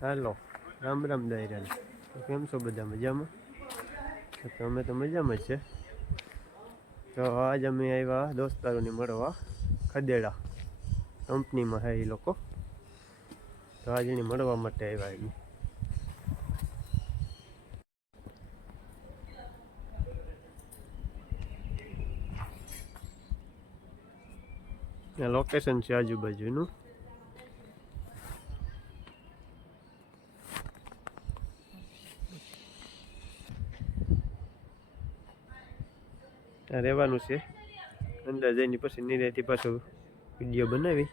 હાલો રામ રામ દાયરા કેમ છો બધા મજામાં? તો અમે તો મજામાં જ છે. તો આજ અમે આવ્યા દોસ્તારોને મળવા ખદેડા કંપનીમાં હે એ લોકો. તો આજ એને મળવા માટે આવ્યા. લોકેશન છે આજુબાજુનું. ત્યાં રહેવાનું છે. અંદર જઈને પછી નિરાયથી પાછો વિડીયો બનાવી.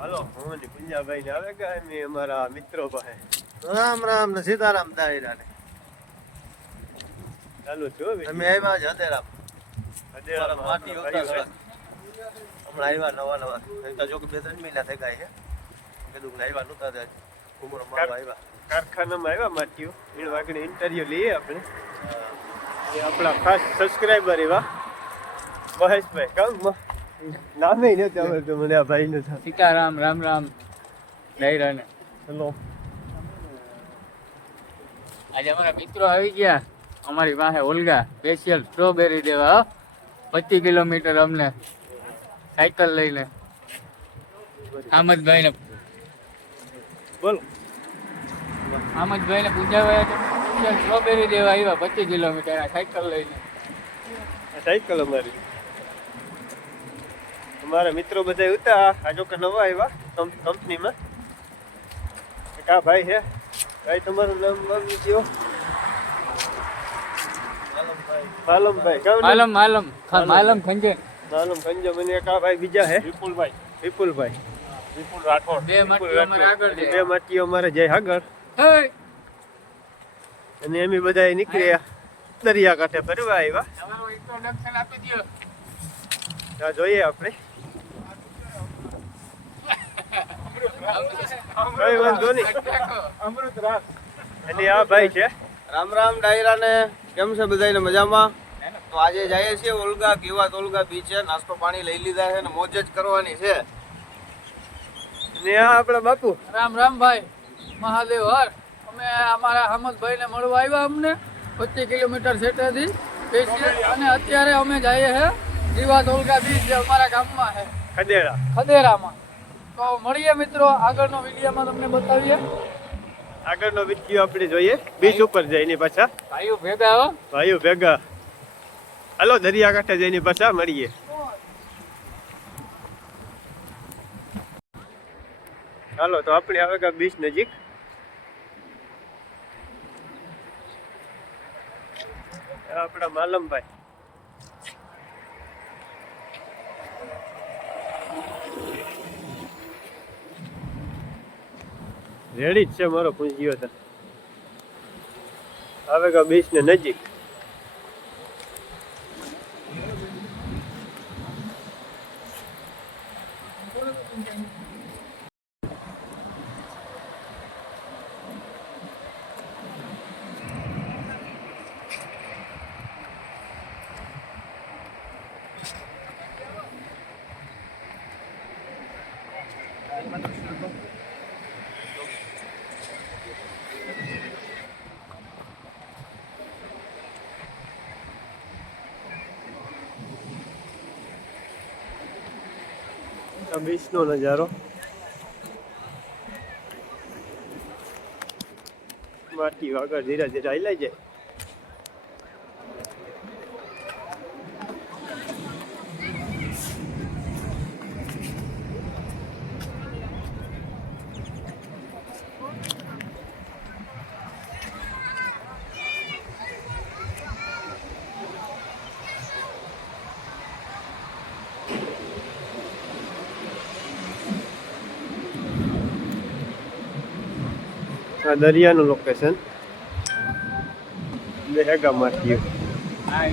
હાલો હું પુંજાભાઈ ને આવે ગયા અમે અમારા મિત્રો પાસે. રામ રામ ને સીતારામ દાયરા ને ચાલુ છો અમે આવ્યા છે હદેરામ. માટી હમણાં હમણાં આવ્યા નવા જો કે 2-3 મહિના થઈ ગયા છે. કીધું આવ્યા નહોતા ઉમર મારવા આવ્યા કારખાનામાં આવ્યા માટીઓ એ વાગણે ઇન્ટરવ્યુ લઈએ આપણે. એ આપણા ખાસ સબસ્ક્રાઈબર એવા મહેશભાઈ કામ નામે નથી આવડતું મને આ ભાઈ નું. સીતારામ રામ રામ દાયરાને. હેલો આજે અમારા મિત્રો આવી ગયા અમારી પાસે ઓલગા સ્પેશિયલ સ્ટ્રોબેરી દેવા 25 કિલોમીટર અમને સાયકલ લઈને આમદભાઈને બોલો. આમદભાઈને પૂજાવ્યા સ્પેશિયલ સ્ટ્રોબેરી દેવા આવ્યા 25 કિલોમીટર સાયકલ લઈને. સાયકલ અમારા મિત્રો બધા હતા. આ જો કે નવા આવ્યા કંપનીમાં. આ ભાઈ છે ભાઈ તમારું નામ બાબુ કયો? માલમભાઈ કેવું નામ? માલમ માલમ માલમ ખંજે માલમ ખંજે. મને એક આ ભાઈ બીજા છે વિપુલભાઈ. વિપુલ રાઠોડ. બે માટી અમારે આગળ છે. બે માટીઓ અમારે જાય આગળ. અને એમ બધા નીકળ્યા દરિયા કાંઠે ફરવા આવ્યા. તમારું ઇન્ટ્રોડક્શન આપી દો. ત્યાં જોઈએ આપણે. કઈ વાંધો નહીં. અમૃત રાસ. અને આ ભાઈ છે. રામ રામ દાયરા ને કેમ છે બધાને મજામાં? તો આજે જઈએ છીએ ઓલગા કેવાત ઓલગા બીચે. નાસ્તો પાણી લઈ લીધા છે ને મોજ જ કરવાની છે. ને આ આપણા બાપુ રામ રામ ભાઈ મહાદેવ હર. અમે અમારા હમદભાઈ ને મળવા આવ્યા અમને 25 કિલોમીટર સેટેથી સ્પેશિયલ. અને અત્યારે અમે જઈએ છે જીવાત ઓલગા બીચ જે અમારા ગામમાં છે ખદેરામાં. તો મળીએ મિત્રો આગળનો વિડીયોમાં તમને બતાવીએ. આગળનો વિડીયો આપણે જોઈએ બીચ ઉપર જઈને પાછા ભાઈઓ ભેગા હો. ભાઈઓ ભેગા. હાલો દરિયા કાંઠે જઈને પાછા મળીએ. હાલો તો આપણે આવે ગયા બીચ નજીક. આપણા માલમભાઈ. રેડી જ છે મારો પૂંજીઓ તો. આવે ગયા બીચ ને નજીક. બીચ નો નજારો. માટી આગળ ધીરે ધીરે હાલાઈ જાય. આ દરિયાનું લોકેશન. બેહેગા માટીઓ આ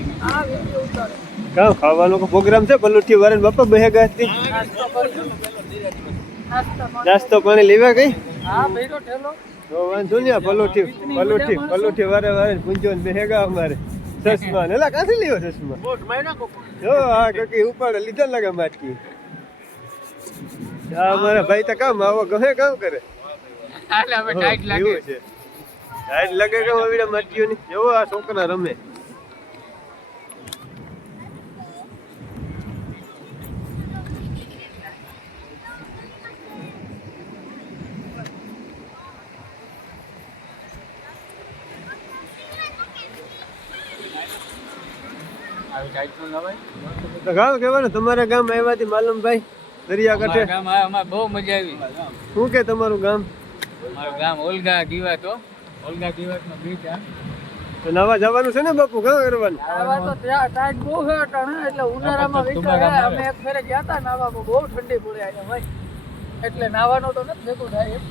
વિડીયો ઉતારે કાં ખાવાનો પ્રોગ્રામ છે પલોઠી વાળા બાપા બેહેગા હતી નાસ્તો કરજો નાસ્તો પાણી લેવા ગઈ હા ભેરો ઠેલો તો વાંધો નહીં પલોઠી વારે પૂંજો ને બેહેગા અમારે ચશ્મા ને કાંથી લેવો ચશ્મા જો હા કાકી ઉપાડે લીધા લાગે માટકી હા મારા ભાઈ તો કામ આવો ગમે કામ કરે એટલે હવે ટાઈટ લાગે એવું છે ટાઈટ લાગે કે ઓવીડા માટકીઓ ની જોવો આ છોકરા રમે આવી ટાઈટ નો નવાય તો ગામ કહેવાનું તમારા ગામ આવ્યાથી માલમભાઈ દરિયા કાંઠે ગામ અમાર બહુ મજા આવી શું કે તમારું ગામ મારું ગામ ઓલગા ગીવાત ઓલગા ગીવાત નો બીચ આ તો નવા જવાનું છે ને બાપુ કાં કરવાનું આવા તો ત્યાં ટાઈટ બહુ છે અટાણે એટલે ઉનાળામાં વિચાર અમે એક ફેરે ગયા હતા નાવામાં બહુ ઠંડી પડે અહીંયા ભાઈ એટલે નાવાનો તો નથી ભેગું થાય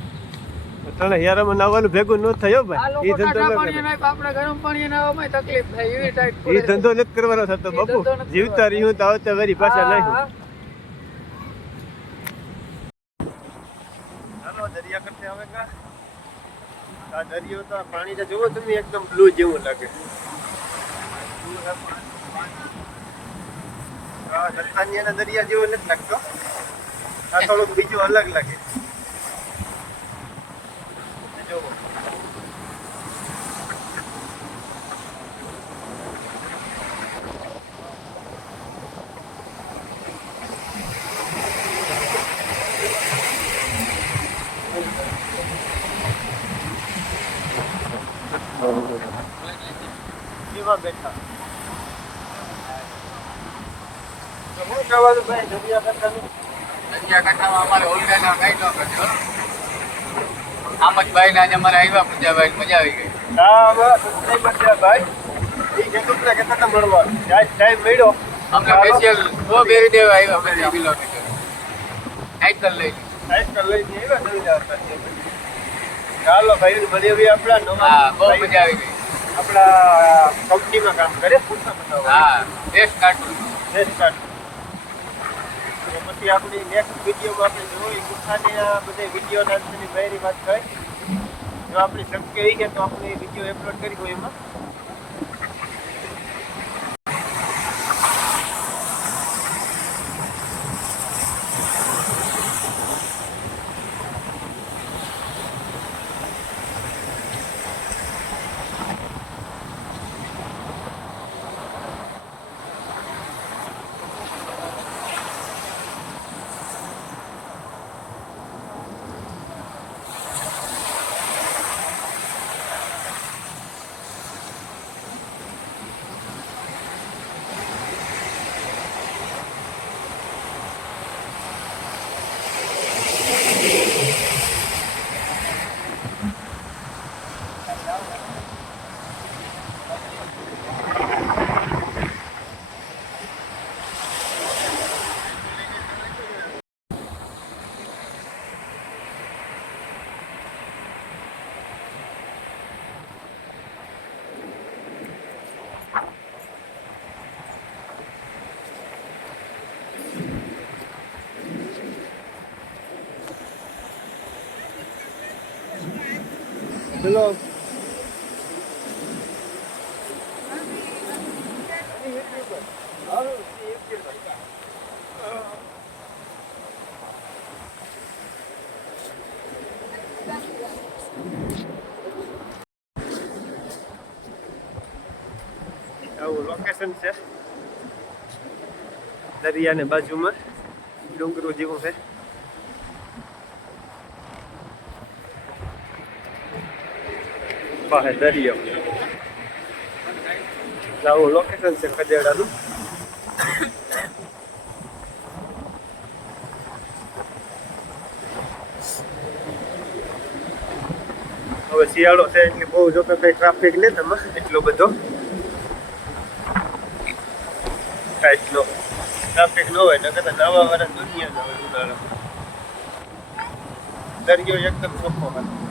તને યારામાં નાવાનું ભેગું ન થયો આ ભાઈ લોકો ઠંડા પાણી નાખ આપણે ગરમ પાણી નાવામાં તકલીફ થાય એવી ટાઈટ એ પડે ધંધો નથી કરવાનો થતો બાપુ જીવતા રહ્યું તો આવતા વેરી પાછા નહીં ચાલો દરિયા કરતે આવે કા આ દરિયો તો પાણી તો જોવો તમે એકદમ બ્લુ જેવું લાગે આ દત્તાનિયાના દરિયા જેવો નથી લાગતો આ થોડોક બીજો અલગ લાગે જોવો એમાં બેઠા તો હું કહેવાનું ભાઈ દરિયા કાંઠાનું દરિયાકાંઠામાં અમારે ઓલગાના કઈ ન કરજો આમદભાઈ ને આજે અમારે આવ્યા પૂજાભાઈ મજા આવી ગઈ હા બસ બચ્યા ભાઈ એ કીધું ને કે તને મળવાનું ટાઈમ મળ્યો અમને સ્પેશિયલ બહુ બેરી દેવા આવ્યા 50 કિલોમીટર સાયકલ લઈ સાયકલ લઈને આવ્યા દરિયા કાંઠે ચાલો ભાઈ મળીએ આપણા નવા હા બહુ મજા આવી ગઈ આપણા કંપનીમાં કામ કરે પૂછતા બતાવો હા બેસ્ટ કાર્ટૂન બેસ્ટ કાર્ડ પછી આપણી નેક્સ્ટ વિડીયોમાં આપણે જોઈ ગુસ્સાની આ બધે વિડીયોના અંતરની બહેરી વાત થઈ જો આપણી શક્ય હોય કે તો આપણે વિડીયો અપલોડ કરી હોય એમાં ચલો આવું લોકેશન છે દરિયાની બાજુમાં ડુંગરો જેવું છે પાસે દરિયો આવું લોકેશન છે ખદેડાનું હવે શિયાળો છે એટલે બહુ જો કે કઈ ટ્રાફિક ને તમે એટલો બધો કાંઈ ટ્રાફિક ન હોય ને કદાચ નવા વર્ષ દુનિયા ન હોય ઉનાળામાં દરિયો એકદમ ચોખ્ખો હોય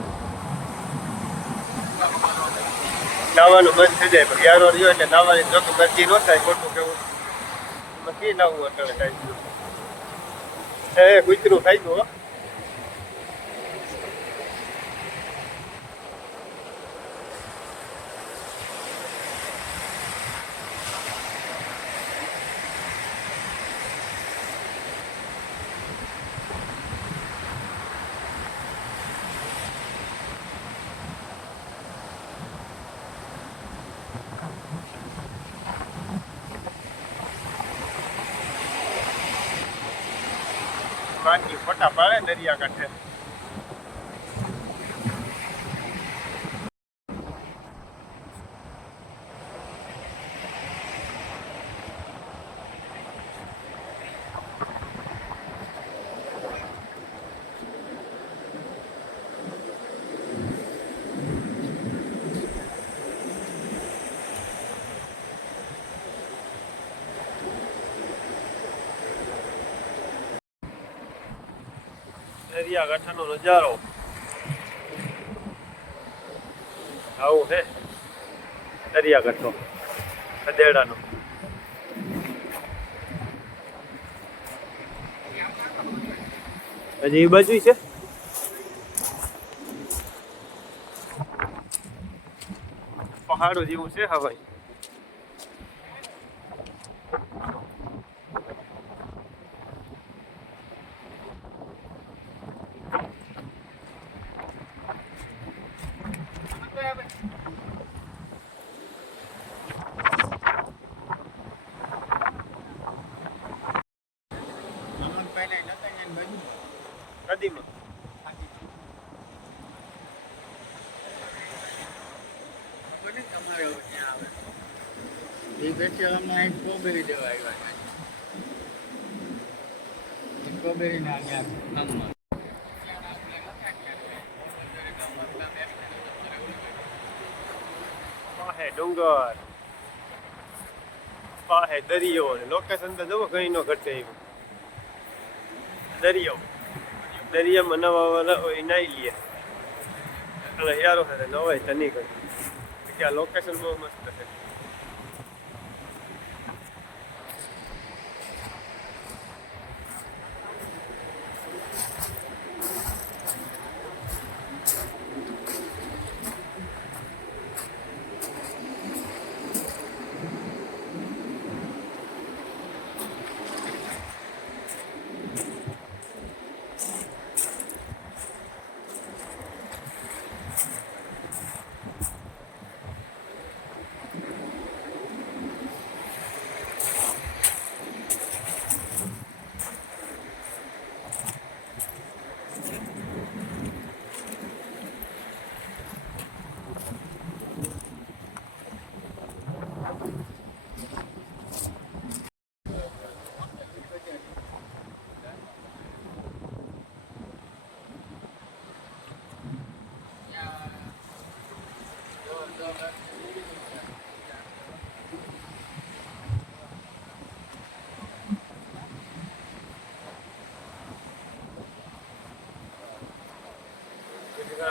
નાવાનું બંધ થઈ જાય પણ યારો રહ્યો એટલે નાવાની જોતું ગરજી ન થાય ખોટું કેવું એમાં કી નાવું અટલે કાંઈ એ કૂતરું ખાઈ ગયું બાકી ફોટા પાડે દરિયા કાંઠે દરિયાકાંઠાનો નજારો આવું હે દરિયાકાંઠો ખદેડાનો હજી એ બાજુ છે પહાડો જેવું છે હા ભાઈ નદીમાં સ્ટ્રોબેરી દેવા આવ્યા સ્ટ્રોબેરી ના પાસે ડુંગર પાસે દરિયો લોકેશન તો જવો કઈ નો ઘટે એવું દરિયામાં નવા હોય નાઈ લઈએ એટલે યારો સાથે નવાય તો નહીં કરી કે આ લોકેશન બહુ મસ્ત છે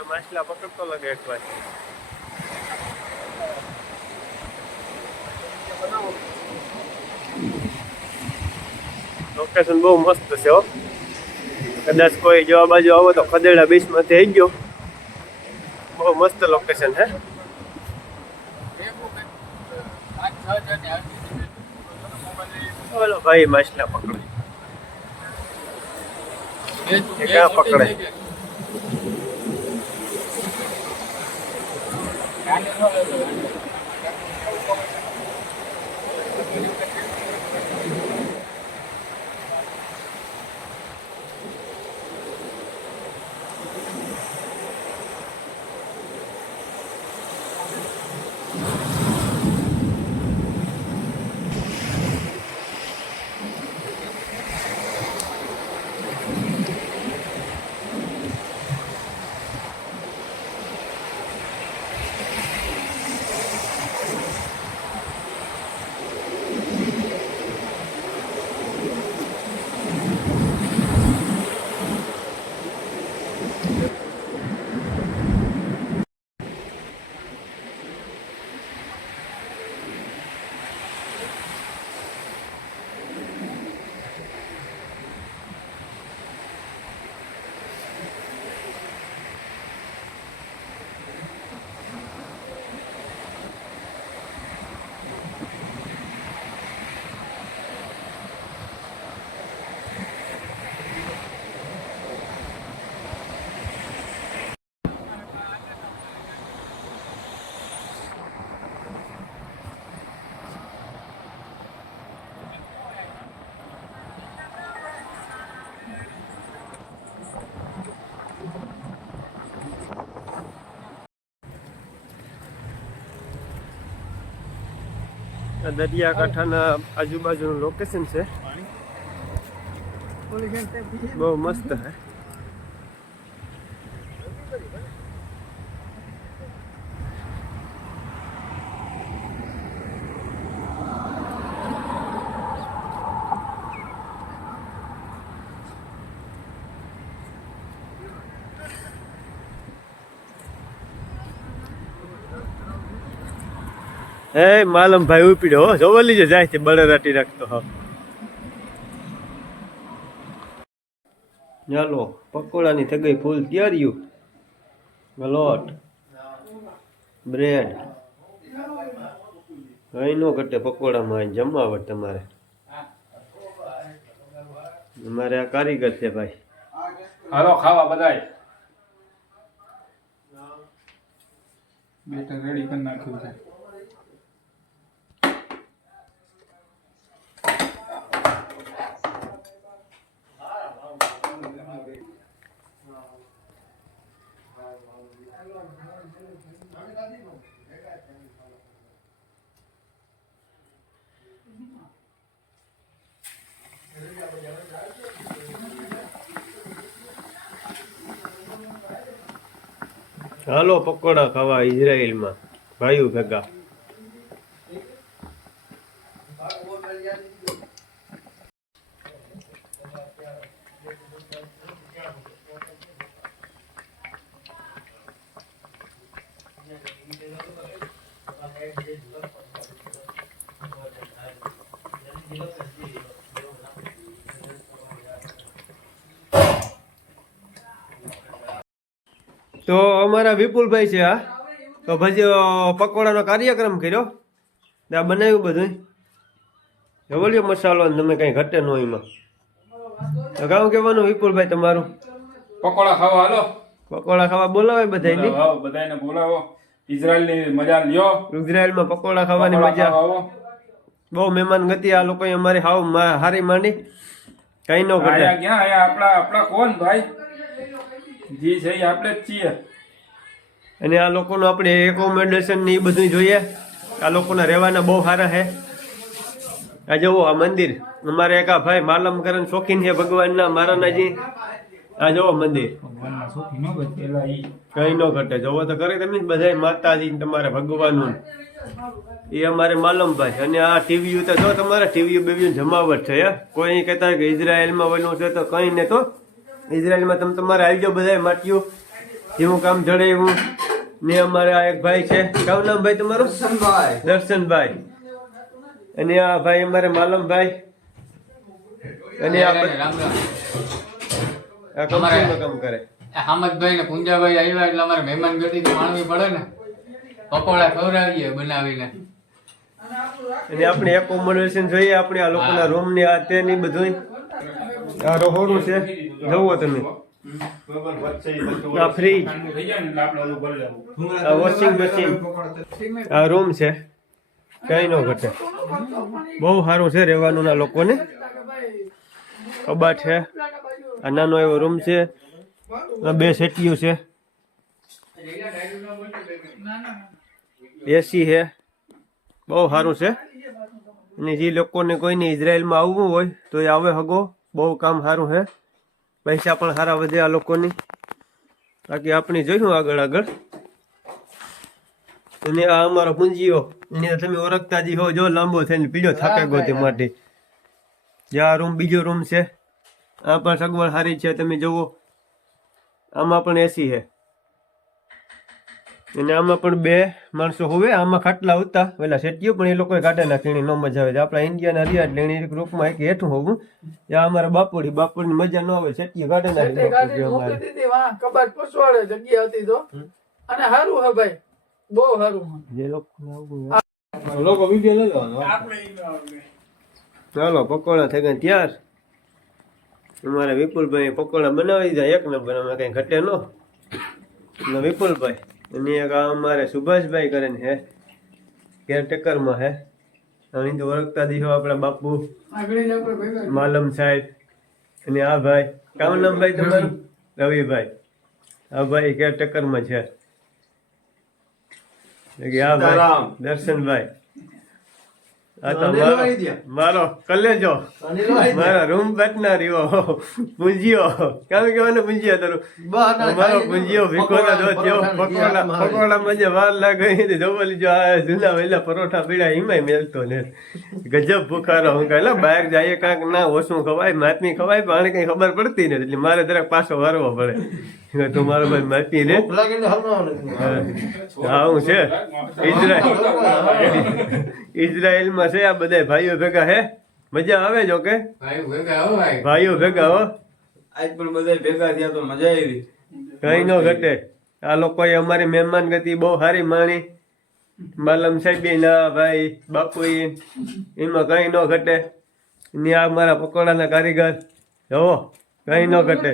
માછલા પકડતો લાગે એક વાર લોકેશન બહુ મસ્ત છે હો કદાચ કોઈ જો આ બાજુ આવો તો ખદેડા બીચ માંથી આવી ગયો બહુ મસ્ત લોકેશન હે બોલો ભાઈ માછલા પકડે ક્યાં પકડે આ દરિયાકાંઠાના આજુબાજુનું લોકેશન છે, બહુ મસ્ત હે. એ માલમ ભાઈ ઉપડ્યો હો, જોવલી જ જાય છે બળરાટી રાખતો. હા ચાલો, પકોડાની થઈ ગઈ ફૂલ તૈયારીયું. લોટ, બ્રેડ, કઈ નો ઘટે પકોડામાં. જમાવટ તમારે. અમારે આ કારીગર છે ભાઈ. હાલો ખાવા બધાય. બેટર રેડી કરી નાખ્યું છે. હાલો પકોડા ખાવા ઇઝરાયલમાં ભાઈઓ ભેગા. તો અમારા વિપુલભાઈ છે આ, તો પછી પકોડાનો કાર્યક્રમ કર્યો, આ બનાવ્યું બધું. જવલ્યો મસાલો ને તમે કઈ ઘટે નો એમાં. તો કામ કહેવાનું વિપુલભાઈ તમારું? પકોડા ખાવા હાલો. પકોડા ખાવા બોલાવે બધાને. હા બધાને બોલાવો. ઇઝરાયલની મજા લ્યો. ઇઝરાયલમાં પકોડા ખાવાની મજા બહુ. મહેમાન ગતિ આ લોકો અમારી હાવ હારી માંડી, કઈ નો ઘટે. ક્યાં આપણા કોણ ભાઈ જી છે એ આપણે જ છીએ. અને આ લોકોનું આપણે એકોમોડેશન ને એ બધું જોઈએ. આ લોકોના રહેવાના બહુ સારા છે. આ જુઓ આ મંદિર, અમારે એક આ ભાઈ માલમ કરન શોખીન છે ભગવાનના મારાનાજી. આ જુઓ મંદિર, કઈ નો ઘટે. જોવો તો કરે તમે બધા માતાજી તમારે ભગવાનનું. એ અમારે માલમભાઈ. અને આ ટીવી તો જો તમારે ટીવી બેવી જમાવટ છે. કોઈ કહેતા કે ઇઝરાયલમાં બન્યું છે તો કઈ ને. તો ઇઝરાયલમાં તમે તમારે આવી જાઓ બધા માટીઓ, જેવું કામ જડે એવું. ને અમારે આ એક ભાઈ છે, કામ નામ ભાઈ તમારું? દર્શનભાઈ. અને આ ભાઈ અમારે માલમભાઈ. અને આ કંપનીમાં કામ કરે. હામદભાઈ ને પુંજાભાઈ આવ્યા એટલે અમારે મહેમાન ગતિ માણવી પડે ને, પકોડા ખવડાવીએ બનાવીને. અને આપણે એકોમોડેશન જોઈએ, આપણે આ લોકોના રૂમ ને આ તે ની બધું. આ રહોડું છે, જુઓ તમે. આ ફ્રીજ, આ વોશિંગ મશીન, આ રૂમ છે, કઈ નો ઘટે. બહુ સારું છે રહેવાનું ના લોકોને. કબાટ છે, આ નાનો એવો રૂમ છે, બે સેટીઓ છે, એસી છે, બહુ સારું છે. અને જે લોકોને કોઈને ઇઝરાયલમાં આવવું હોય તો એ આવે હગો. બહુ કામ સારું છે, પૈસા પણ સારા વધે આ લોકોની. બાકી આપણે જોઈશું આગળ. અને આ અમારો પૂંજીઓ, એને તમે ઓળખતા જ હો. જો લાંબો થઈને પીડ્યો થાકે ગોતી માટે. જે આ રૂમ બીજો રૂમ છે, આ પણ સગવડ સારી છે. તમે જુઓ, આમાં પણ એસી છે. અને આમાં પણ બે માણસો હોવે. આમાં ખાટલા હતા પેલા સેટીઓ, પણ એ લોકોએ કાઢે નાખી. ન મજા આવે. આપણા ઇન્ડિયાના રહ્યા એટલે એની ગ્રુપમાં એક હેઠું હોવું. ત્યાં અમારા બાપુની મજા ન આવે. સેટીઓ કાઢે નાખી. કબાટ પસવાડે જગ્યા હતી તો. અને સારું હે ભાઈ, બહુ સારું. જે લોકો વિડીયો લઈ લેવાનો. ચાલો પકોડા થઈ ગયા તૈયાર. અમારે વિપુલભાઈ પકોડા બનાવી દીધા એક નંબર. અમે કઈ ઘટે નો. વિપુલભાઈ અને એક અમારે સુભાષભાઈ કરીને હે, કેરટેકરમાં હે. અહીં તો ઓળખતા દીધો આપણા બાપુ માલમ સાહેબ. અને આ ભાઈ, કામ નામ ભાઈ તમારું? રવિભાઈ. આ ભાઈ કેરટેકરમાં છે. આ ભાઈ દર્શનભાઈ. આ તો મારો કલેજો મારો રૂમ બેટના રહ્યો પૂંજીયો કેમ કહેવાનું પૂંજીયો તારું મારો પૂંજીયો ભીખોના જો પકોડામાં જે વાર લાગે જોવા જો આ જૂના વેલા પરોઠા પીડા એમાંય મેલતો ને ગજબ ભૂખારો હું કહે બહાર જઈએ કાંઈક ના ઓછું ખવાય માપી ખવાય પણ આને કઈ ખબર પડતી નથી એટલે મારે જરાક પાછો વારવો પડે તું મારો ભાઈ માપી રે હા હું છે ઇઝરાયલમાં છે આ બધા ભાઈઓ ભેગા હે મજા આવે જો કે ભાઈઓ ભેગા હો આજ પણ બધા ભેગા થયા તો મજા આવી કઈ ન ઘટે આ લોકોએ અમારી મહેમાન ગતિ બહુ સારી માણી માલમ સાહેબ ના ભાઈ બાપુ એમાં કઈ ન ઘટે ને આ મારા પકોડાના કારીગર જો કઈ ન ઘટે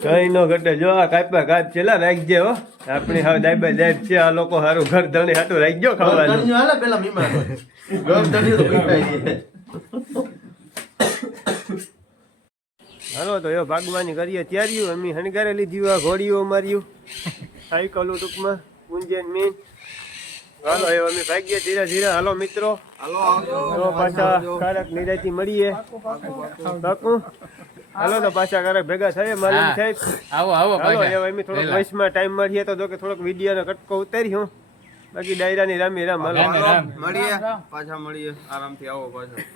કઈ ન ઘટે જો આ કાપ્યા કાપ છેલ્લા રાખજે હો આપણી હવે દાઈબા દાઈબ છે આ લોકો સારું ઘર ધણી હાટું રાખજો ખાવાનું હાલો તો એ ભાગવાની કરીએ ત્યાર્યું અમે હણગારે લીધી આ ઘોડીઓ માર્યું સાયકલો ટૂંકમાં ગુંજન મીન હાલો એ અમે ભાગીએ ધીરે ધીરે હાલો મિત્રો હાલો પાછા કારક નિરાતી મળીએ પાકું હાલો તો પાછા કારક ભેગા થાય માલમ સાહેબ હાલો હવે અમે થોડોક વોઇસમાં ટાઈમ મળીએ તો જો કે થોડોક વિડીયોનો કટકો ઉતાર્યો બાકી ડાયરાની રામી રામ હાલો મળીએ પાછા મળીએ આરામથી આવો પાછા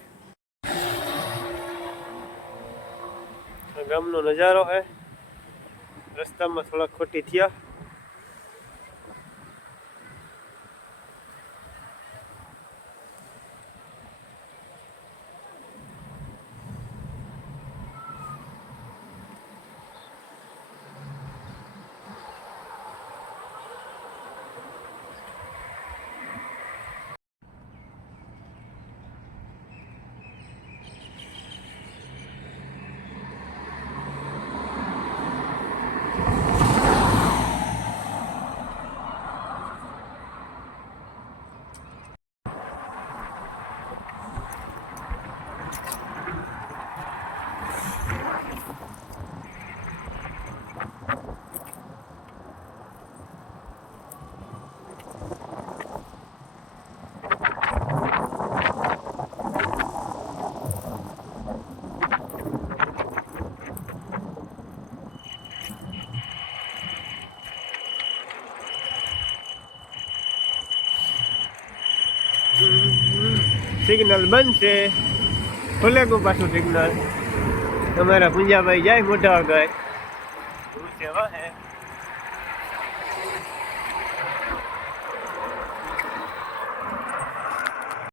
ગામનો નજારો હે રસ્તામાં થોડા ખોટી થયા સિગ્નલ બંધ છે ખુલે ગયું પાછું સિગ્નલ તમારા પૂંજાભાઈ જાય મોટા ગાય સેવા હે